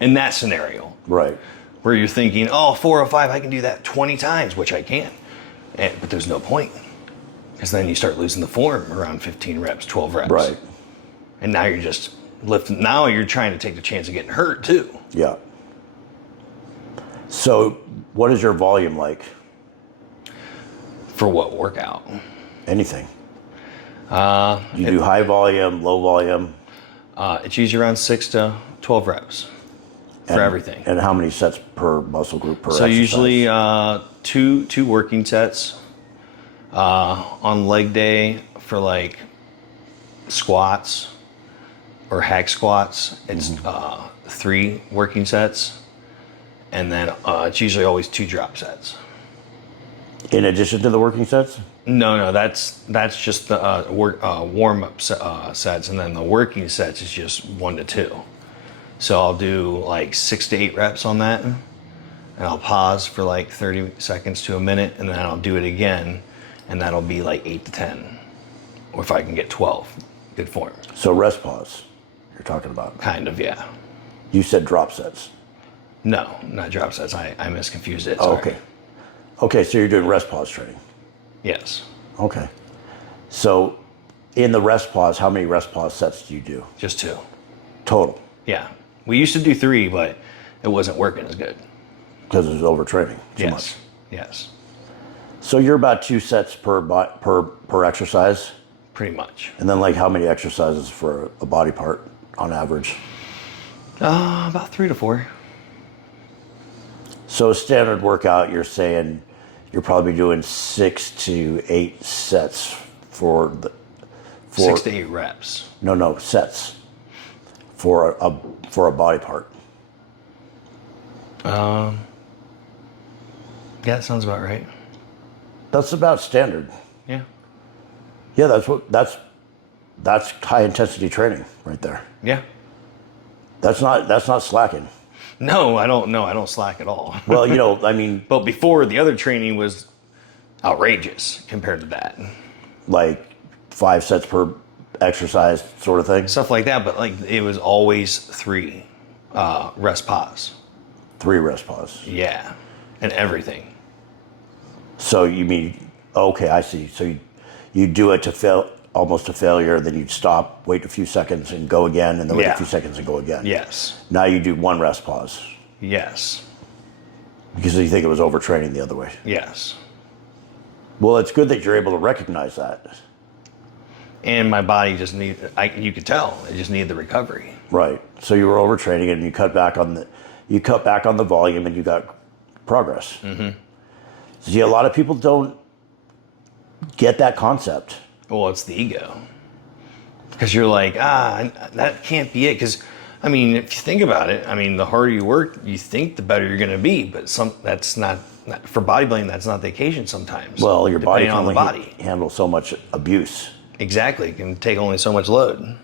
In that scenario. Right. Where you're thinking, 405, I can do that 20 times, which I can. But there's no point. Because then you start losing the form around 15 reps, 12 reps. Right. And now you're just lifting. Now you're trying to take the chance of getting hurt too. Yeah. So what is your volume like? For what workout? Anything. You do high volume, low volume? It's usually around 6 to 12 reps for everything. And how many sets per muscle group per So exercise? usually two working sets. On leg day for like squats or hack squats, it's 3 working sets. And then it's usually always 2 drop sets. In addition to the working sets? No, that's just the warm-up sets, and then the working sets is just 1 to 2. So I'll do like 6 to 8 reps on that, and I'll pause for like 30 seconds to a minute, and then I'll do it again, and that'll be like 8 to 10, or if I can get 12, good form. So rest pause, you're talking about. Kind of, yeah. You said drop sets. No, not drop sets. I misconfused it. Oh, Sorry. okay. Okay, so you're doing rest pause training. Yes, Okay. So in the rest pause, how many rest pause sets do you do? just 2. Total? Yeah. We used to do 3, but it wasn't working as good. Because it was overtraining too Yes. much. Yes. So you're about 2 sets per exercise? Pretty much. And then like how many exercises for a body part on average? About 3 to 4. So a standard workout, you're saying you're probably doing 6 to 8 sets for 6 to 8 reps. No, sets for a body part. Yeah, that sounds about right. That's about standard. Yeah. Yeah, that's high intensity training right there. Yeah. That's not slacking. No, I don't slack at all. Well, I mean, But before, the other training was outrageous compared to that. like 5 sets per exercise sort of thing. Stuff like that, but like it was always 3 rest pause. 3 rest pause. Yeah. And everything. So you mean, okay, I see. So you do it to fail, almost to failure, then you'd stop, wait a few seconds and go again, and then wait a Yeah. few seconds and go again. Yes. Now you do 1 rest pause Yes. because you think it was overtraining the other way. Yes. Well, it's good that you're able to recognize that. And my body just you could tell, it just needed the recovery. Right. So you were overtraining and you cut back on the volume and you got progress. Mm-hmm. See, a lot of people don't get that concept. Well, it's the ego. Because you're like, that can't be it. Because, I mean, if you think about it, I mean, the harder you work, you think the better you're going to be. But that's not for bodybuilding, that's not the occasion sometimes. Well, your body depending can on only the body. handle so much abuse. Exactly. It can take only so much load. And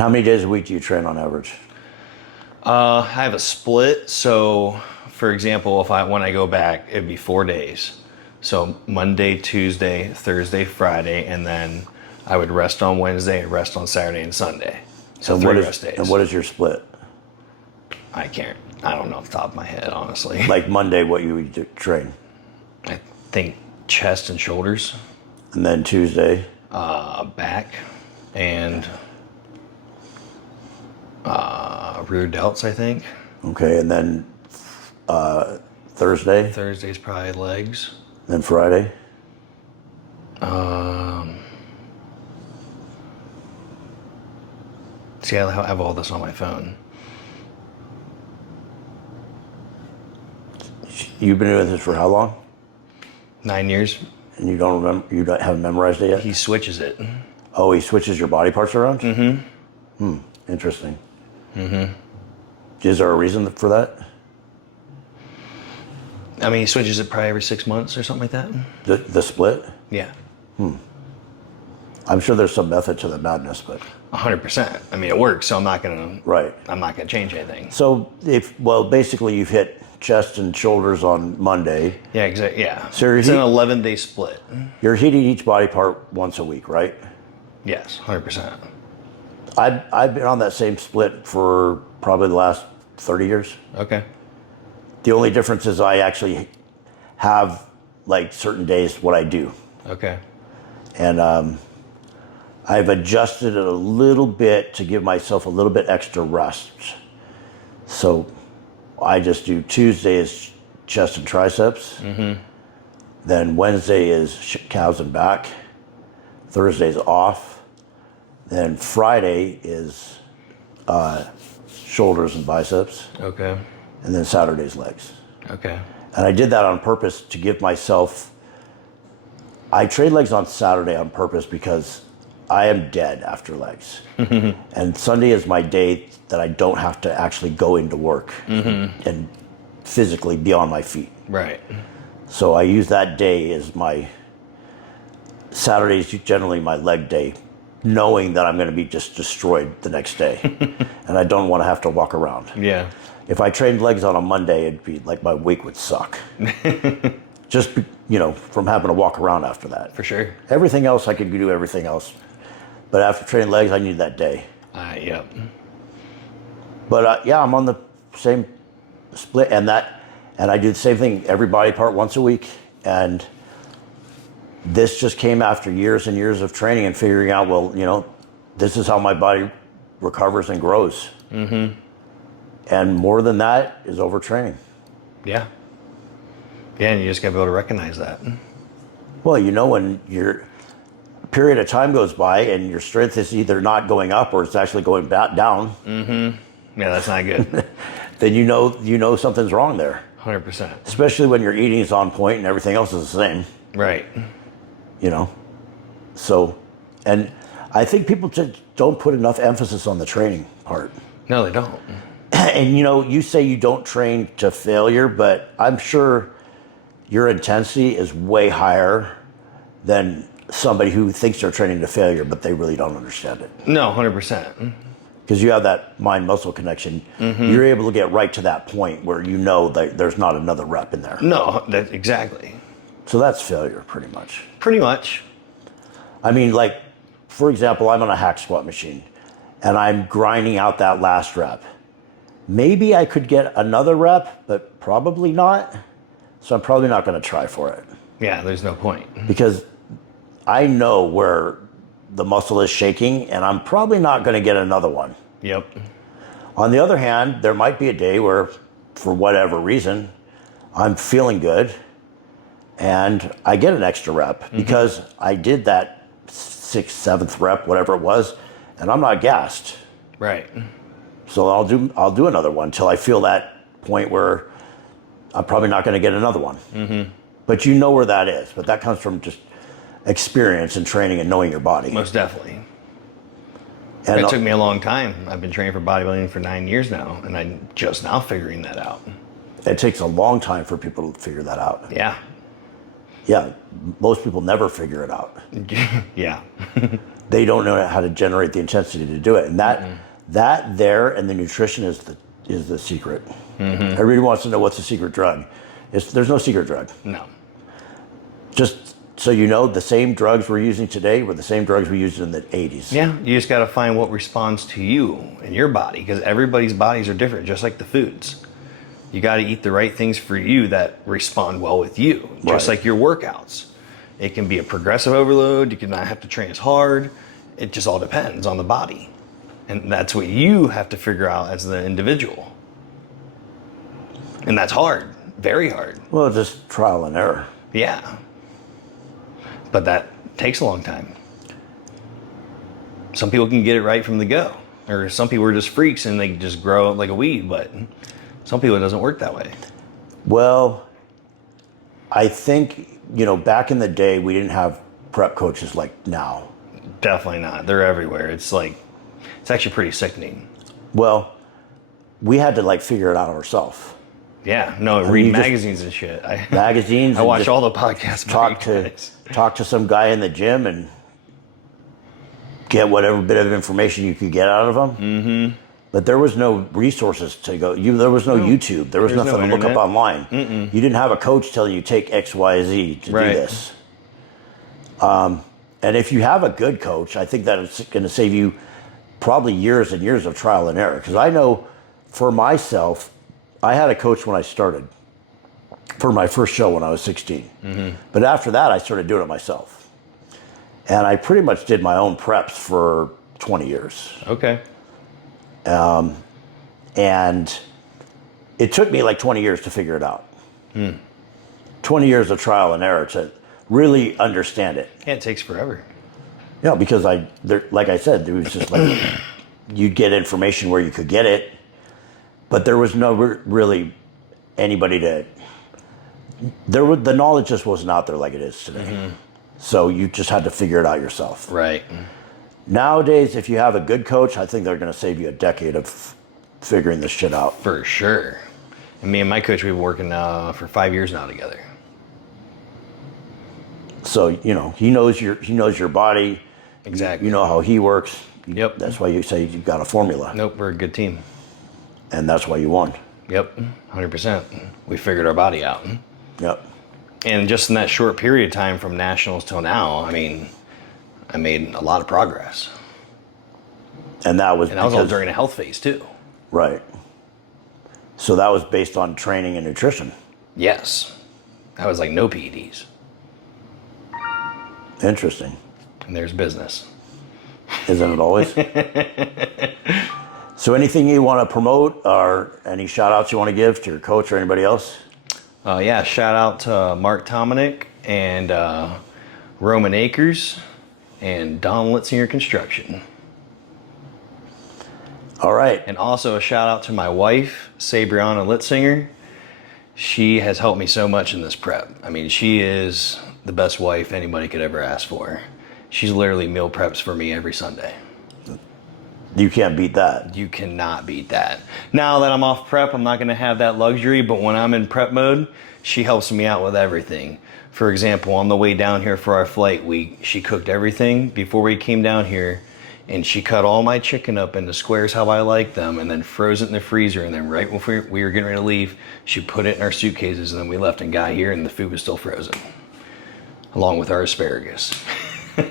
how many days a week do you train on average? I have a split. So, for example, when I go back, it'd be 4 days. So Monday, Tuesday, Thursday, Friday, and then I would rest on Wednesday and rest on Saturday and Sunday. So And 3 rest days. And what is your split? I don't know off the top of my head, honestly. Like Monday, what you would train? I think chest and shoulders, And then Tuesday? back, and rear delts, I think. Okay, and then Thursday? Thursday's probably legs. Then Friday? See, I have all this on my phone. You've been doing this for how long? 9 years. And you don't remember? You haven't memorized it yet? He switches it. Oh, he switches your body parts around? Mm-hmm. Interesting. Mm-hmm. Is there a reason for that? I mean, he switches it probably every 6 months or something like that. The split? Yeah. I'm sure there's some method to the madness, but 100%. I mean, it works, so I'm not gonna change anything. So basically you've hit chest and shoulders on Monday. Yeah, exactly. Yeah. So it's an 11-day split. You're hitting each body part once a week, right? Yes, 100%. I've been on that same split for probably the last 30 years. Okay. The only difference is I actually have like certain days what I do. Okay. And I've adjusted it a little bit to give myself a little bit extra rest. So I just do Tuesday is chest and triceps. Mm-hmm. Then Wednesday is calves and back. Thursday's off. Then Friday is shoulders and biceps. Okay. And then Saturday's legs. Okay. And I did that on purpose to give myself. I train legs on Saturday on purpose because I am dead after legs. And Sunday is my day that I don't have to actually go into work and physically be on my feet. Right. So I use that day as my Saturday's generally my leg day, knowing that I'm going to be just destroyed the next day. And I don't want to have to walk around. Yeah. If I trained legs on a Monday, it'd be like my week would suck. Just, from having to walk around after that. For sure. Everything else, I could do everything else. But after training legs, I need that day. Yep. But I'm on the same split and I do the same thing, every body part once a week. And this just came after years and years of training and figuring out, this is how my body recovers and grows. Mm-hmm. And more than that is overtraining. Yeah. Yeah, and you just gotta be able to recognize that. Well, when your period of time goes by and your strength is either not going up or it's actually going back down. Mm-hmm. Yeah, that's not good. Then you know something's wrong there. 100%. Especially when your eating is on point and everything else is the same. Right. So, and I think people just don't put enough emphasis on the training part. No, they don't. And you say you don't train to failure, but I'm sure your intensity is way higher than somebody who thinks they're training to failure, but they really don't understand it. No, 100%. Because you have that mind-muscle connection. Mm-hmm. You're able to get right to that point where that there's not another rep in there. No, exactly. So that's failure, pretty much. Pretty much. I mean, like, for example, I'm on a hack squat machine, and I'm grinding out that last rep. Maybe I could get another rep, but probably not. So I'm probably not going to try for it. Yeah, there's no point. Because I know where the muscle is shaking, and I'm probably not going to get another one. Yep. On the other hand, there might be a day where, for whatever reason, I'm feeling good, and I get an extra rep because I did that 6th, 7th rep, whatever it was, and I'm not gassed. Right. So I'll do another one until I feel that point where I'm probably not going to get another one. Mm-hmm. But you know where that is. But that comes from just experience and training and knowing your body. Most definitely. And it took me a long time. I've been training for bodybuilding for 9 years now, and I'm just now figuring that out. It takes a long time for people to figure that out. Yeah. Yeah, most people never figure it out. Yeah. They don't know how to generate the intensity to do it. And that there and the nutrition is the secret. Mm-hmm. Everybody wants to know what's the secret drug. There's no secret drug. No. Just so you know, the same drugs we're using today were the same drugs we used in the 80s. Yeah, you just got to find what responds to you and your body, because everybody's bodies are different, just like the foods. You got to eat the right things for you that respond well with you, just like your workouts. It can be a progressive overload. You can not have to train as hard. It just all depends on the body. And that's what you have to figure out as the individual. And that's hard, very hard. Well, just trial and error. Yeah. But that takes a long time. Some people can get it right from the go. Or some people are just freaks and they just grow like a weed, but some people it doesn't work that way. Well, I think, back in the day, we didn't have prep coaches like now. Definitely not. They're everywhere. It's actually pretty sickening. Well, we had to like figure it out ourselves. Yeah, no, read magazines and shit. Magazines. I watch all the podcasts. Talk to some guy in the gym and get whatever bit of information you could get out of them. Mm-hmm. But there was no resources to go. There was no YouTube. There was nothing to look up online. You didn't have a coach telling you take X, Y, Z to do this. And if you have a good coach, I think that it's going to save you probably years and years of trial and error. Because I know for myself, I had a coach when I started for my first show when I was 16. But after that, I started doing it myself. And I pretty much did my own preps for 20 years. Okay. And it took me like 20 years to figure it out. 20 years of trial and error to really understand it. Yeah, it takes forever. Yeah, because like I said, there was just like, you'd get information where you could get it, but there was no really anybody the knowledge just wasn't out there like it is today. So you just had to figure it out yourself. Right. Nowadays, if you have a good coach, I think they're going to save you a decade of figuring this shit out. For sure. And me and my coach, we've been working for 5 years now together. So, you know, he knows your body. Exactly. You know how he works. Yep. That's why you say you've got a formula. Nope, we're a good team. And that's why you won. Yep, 100%. We figured our body out. Yep. And just in that short period of time from nationals till now, I mean, I made a lot of progress. And that was all during a health phase too. Right. So that was based on training and nutrition. Yes. That was like no PEDs. Interesting. And there's business. Isn't it always? So anything you want to promote or any shout outs you want to give to your coach or anybody else? Yeah, shout out to Mark Tominick and Roman Akers and Don Litsinger Construction. All right. And also a shout out to my wife, Sabriana Litsinger. She has helped me so much in this prep. I mean, she is the best wife anybody could ever ask for. She's literally meal preps for me every Sunday. You can't beat that. You cannot beat that. Now that I'm off prep, I'm not going to have that luxury, but when I'm in prep mode, she helps me out with everything. For example, on the way down here for our flight, she cooked everything before we came down here, and she cut all my chicken up into squares how I like them, and then froze it in the freezer, and then right when we were getting ready to leave, she put it in our suitcases, and then we left and got here, and the food was still frozen, along with our asparagus.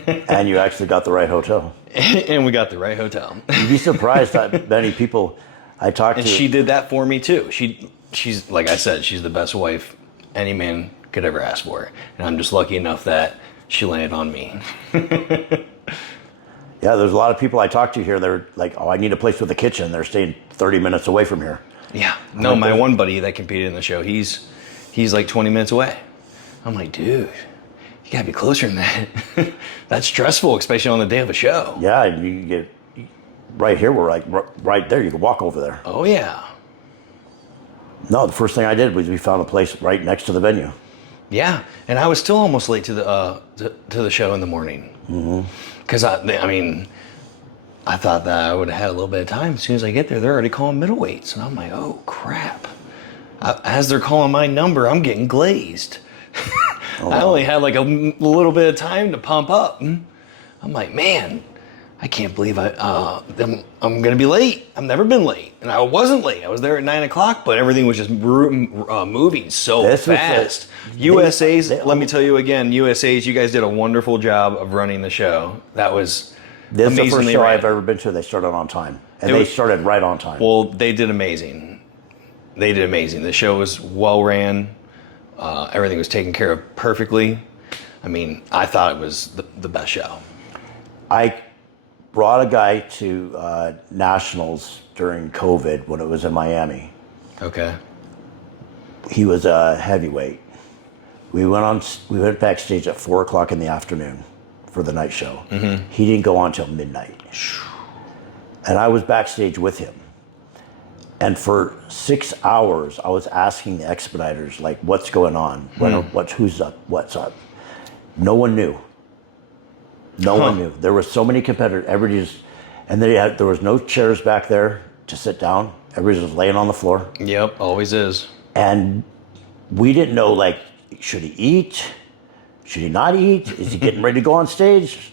And you actually got the right hotel. And we got the right hotel. You'd be surprised that many people I talked to. And she did that for me too. She's like I said, she's the best wife any man could ever ask for. And I'm just lucky enough that she landed on me. Yeah, there's a lot of people I talk to here. They're like, oh, I need a place with a kitchen. They're staying 30 minutes away from here. Yeah. No, my one buddy that competed in the show, he's like 20 minutes away. I'm like, dude, you gotta be closer than that. That's stressful, especially on the day of a show. Yeah, you get right here. We're like right there. You can walk over there. Oh yeah. No, the first thing I did was we found a place right next to the venue. Yeah, and I was still almost late to the show in the morning. Because I thought that I would have had a little bit of time. As soon as I get there, they're already calling middleweights, and I'm like, oh crap! As they're calling my number, I'm getting glazed. I only had like a little bit of time to pump up. I'm like, man, I can't believe I'm gonna be late. I've never been late, and I wasn't late. I was there at 9 o'clock, but everything was just moving so fast. USA's, let me tell you again, USA's, you guys did a wonderful job of running the show. That was This is the first show I've ever been to. They started on time, and they started right on time. Well, they did amazing. They did amazing. The show was well ran. Everything was taken care of perfectly. I mean, I thought it was the best show. I brought a guy to nationals during COVID when it was in Miami. Okay. He was a heavyweight. We went backstage at 4 o'clock in the afternoon for the night show. He didn't go on till midnight. And I was backstage with him. And for 6 hours, I was asking the expediters, like, what's going on? Who's up? What's up? No one knew. No one knew. There were so many competitors. Everybody just, and there was no chairs back there to sit down. Everybody's just laying on the floor. Yep, always is. And we didn't know, like, should he eat? Should he not eat? Is he getting ready to go on stage?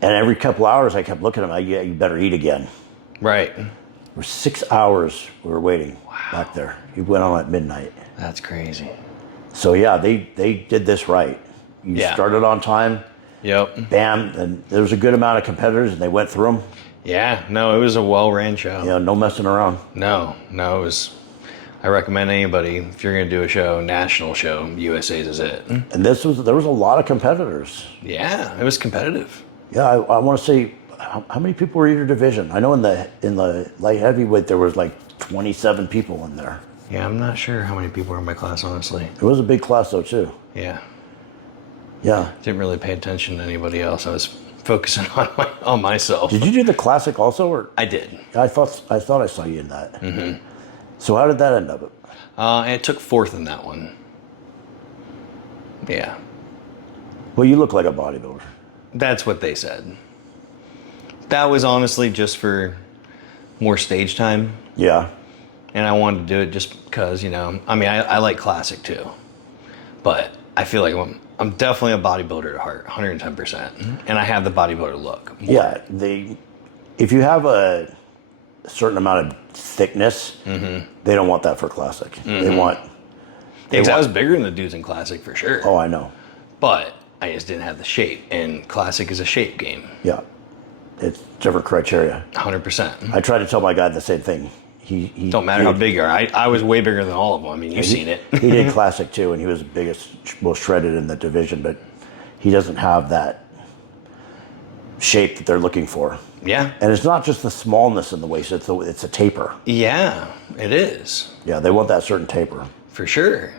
And every couple hours I kept looking at him, like, yeah, you better eat again. Right. For 6 hours we were waiting back there. He went on at midnight. That's crazy. So yeah, they did this right. You started on time. Yep. Bam, and there was a good amount of competitors, and they went through them. Yeah, no, it was a well-ran show. You know, no messing around. No, it was. I recommend anybody, if you're going to do a show, national show, USA's is it. And there was a lot of competitors. Yeah, it was competitive. Yeah, I want to say, how many people were in your division? I know in the light heavyweight there was like 27 people in there. Yeah, I'm not sure how many people were in my class, honestly. It was a big class though too. Yeah. Yeah. Didn't really pay attention to anybody else. I was focusing on myself. Did you do the classic also, or? I did. I thought I saw you in that. Mm-hmm. So how did that end up? I took fourth in that one. Yeah. Well, you look like a bodybuilder. That's what they said. That was honestly just for more stage time. Yeah. And I wanted to do it just because, you know, I mean, I like classic too. But I feel like I'm definitely a bodybuilder at heart, 110%. And I have the bodybuilder look. Yeah. If you have a certain amount of thickness, they don't want that for classic. They want... Because I was bigger than the dudes in classic for sure. Oh, I know. But I just didn't have the shape. And classic is a shape game. Yeah. It's different criteria. 100%. I try to tell my guy the same thing. He don't matter how big you are. I was way bigger than all of them. I mean, you've seen it. He did classic too, and he was the biggest, most shredded in the division, but he doesn't have that shape that they're looking for. Yeah. And it's not just the smallness in the waist, it's a taper. Yeah, it is. Yeah, they want that certain taper. For sure.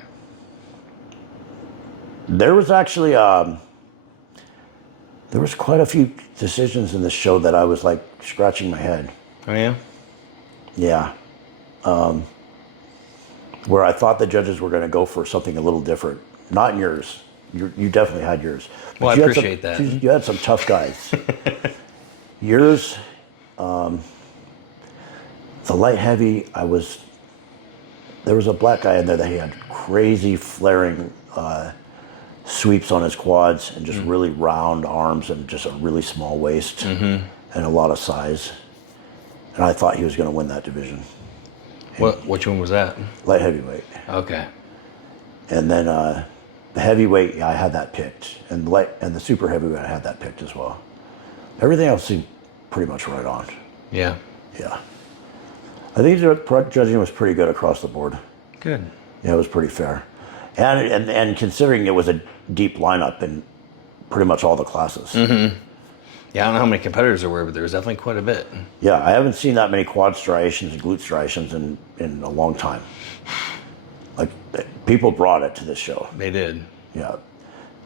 There was actually, there was quite a few decisions in this show that I was like scratching my head. Oh, yeah? Yeah. Where I thought the judges were going to go for something a little different. Not in yours. You definitely had yours. But Well, I appreciate that. You had some tough guys. Yours, the light heavy, there was a black guy in there that he had crazy flaring sweeps on his quads and just really round arms and just a really small waist and a lot of size. And I thought he was going to win that division. Which one was that? Light heavyweight. Okay. And then the heavyweight, yeah, I had that picked. And the super heavyweight, I had that picked as well. Everything else seemed pretty much right on. Yeah. Yeah. I think the judging was pretty good across the board. Good. Yeah, it was pretty fair. And considering it was a deep lineup in pretty much all the classes. Yeah, I don't know how many competitors there were, but there was definitely quite a bit. Yeah, I haven't seen that many quad striations and glute striations in a long time. Like, people brought it to this show. They did. Yeah.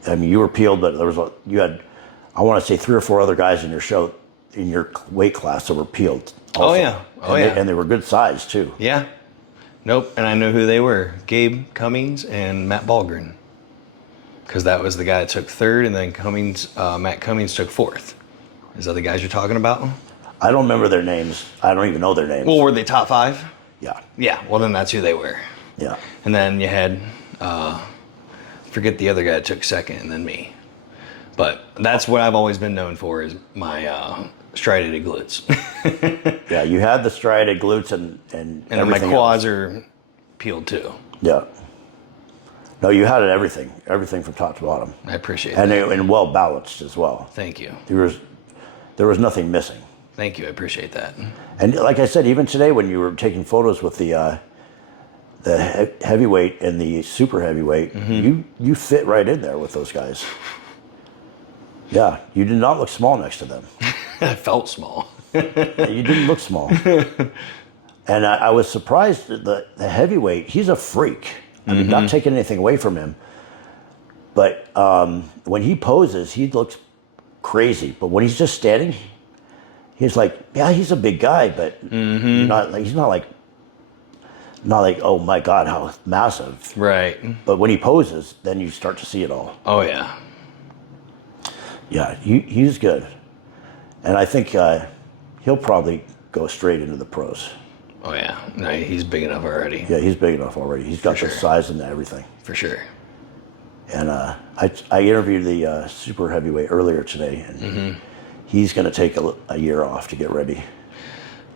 I mean, you were peeled, but you had, I want to say 3 or 4 other guys in your show, in your weight class that were peeled also. Oh, yeah. Oh, yeah. And they were good size, too. Yeah. Nope. And I know who they were. Gabe Cummings and Matt Ballgren. Because that was the guy that took third, and then Matt Cummings took fourth. Is that the guys you're talking about? I don't remember their names. I don't even know their names. Well, were they top 5? Yeah. Yeah. Well, then that's who they were. Yeah. And then you had, forget the other guy that took second, and then me. But that's what I've always been known for, is my striated glutes. Yeah, you had the striated glutes and then my quads are peeled too. Yeah. No, you had everything from top to bottom. I appreciate that. that. And well balanced as well. Thank you. There was nothing missing. Thank you. I appreciate that. And like I said, even today when you were taking photos with the heavyweight and the super heavyweight, you fit right in there with those guys. Yeah, you did not look small next to them. I felt small. You didn't look small. And I was surprised that the heavyweight, he's a freak. I mean, not taking anything away from him. But when he poses, he looks crazy. But when he's just standing, he's like, yeah, he's a big guy, but he's not like, oh my God, how massive. Right. But when he poses, then you start to see it all. Oh, yeah. Yeah, he's good. And I think he'll probably go straight into the pros. Oh yeah, no, he's big enough already. Yeah, he's big enough already. He's got the size and everything. For sure. And I interviewed the super heavyweight earlier today, and he's going to take a year off to get ready.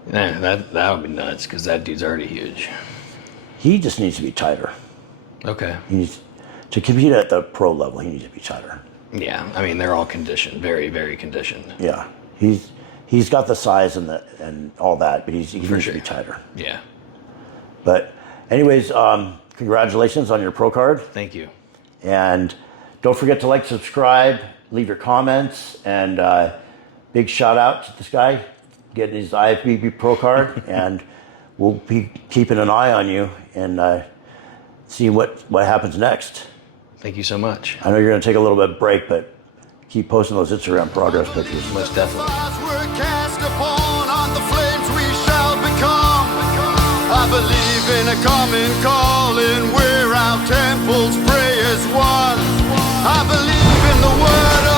Yeah, that would be nuts because that dude's already huge. He just needs to be tighter. Okay. He needs to compete at the pro level. He needs to be tighter. Yeah, I mean they're all conditioned, very, very conditioned. Yeah, he's got the size and all that, but he needs to be tighter. Yeah. But anyways, congratulations on your pro card. Thank you. And don't forget to like, subscribe, leave your comments, and big shout out to this guy getting his IFBB Pro card. And we'll be keeping an eye on you and seeing what happens next. Thank you so much. I know you're going to take a little bit of break, but keep posting those Instagram progress pictures. Most definitely. Stars were cast upon, on the flames we shall become. I believe in a common calling where our temples pray as one. I believe in the word of